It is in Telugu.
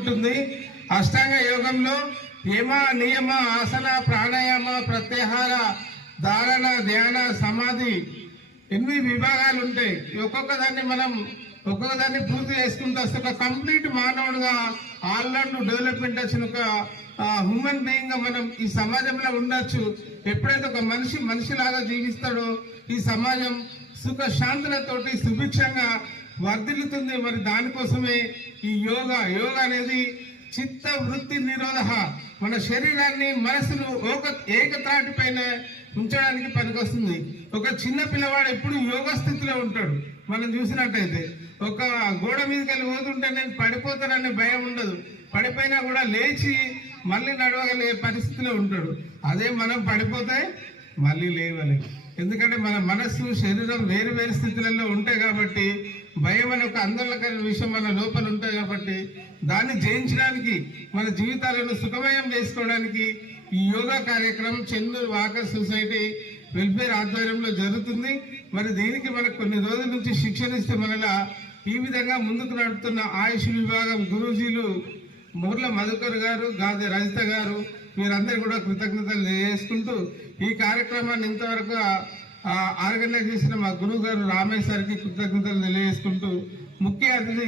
ఉంటుంది. అష్టాంగ యోగంలో యమ నియమ ఆసన ప్రాణాయామ ప్రత్యాహార ధారణ ధ్యాన సమాధి 8 విభాగాలు ఉంటాయి. ఒక్కొక్క దాన్ని పూర్తి చేసుకుంటూ వస్తే ఒక కంప్లీట్ మానవుడుగా ఆల్రౌండ్ డెవలప్మెంట్ వచ్చిన ఒక హ్యూమన్ బీయింగ్ గా మనం ఈ సమాజంలో ఉండొచ్చు. ఎప్పుడైతే ఒక మనిషిలాగా జీవిస్తాడో ఈ సమాజం సుఖ శాంతులతోటి సుభిక్షంగా వర్ధిల్లుతుంది. మరి దానికోసమే ఈ యోగా అనేది చిత్త వృత్తి నిరోధ, మన శరీరాన్ని మనసును ఏకత్రాటి పైన ఉంచడానికి పనికొస్తుంది. ఒక చిన్న పిల్లవాడు ఎప్పుడు యోగా స్థితిలో ఉంటాడు. మనం చూసినట్టయితే ఒక గోడ మీదకి వెళ్ళి పోతుంటే నేను పడిపోతాననే భయం ఉండదు. పడిపోయినా కూడా లేచి మళ్ళీ నడవగలిగే పరిస్థితిలో ఉంటాడు. అదే మనం పడిపోతే మళ్ళీ లేవలేము. ఎందుకంటే మన మనస్సు శరీరం వేరు వేరు స్థితులలో ఉంటాయి కాబట్టి, భయం అనే ఒక ఆందోళనకరమైన విషయం మన లోపల ఉంటాయి కాబట్టి దాన్ని జయించడానికి, మన జీవితాలను సుఖమయం చేసుకోవడానికి ఈ యోగా కార్యక్రమం చెన్నూరు వాకర్ సొసైటీ వెల్ఫేర్ ఆధ్వర్యంలో జరుగుతుంది. మరి దీనికి మనకు కొన్ని రోజుల నుంచి శిక్షణ ఇస్తే మనలా ఈ విధంగా ముందుకు నడుపుతున్న ఆయుష్ విభాగం గురూజీలు ముర్ల మధుకర్ గారు, గాది రజిత గారు, వీరందరూ కూడా కృతజ్ఞతలు తెలియజేసుకుంటూ ఈ కార్యక్రమాన్ని ఇంతవరకు ఆర్గనైజ్ చేసిన మా గురువు గారు రామేశ్వరికి కృతజ్ఞతలు తెలియజేసుకుంటూ ముఖ్య అతిథి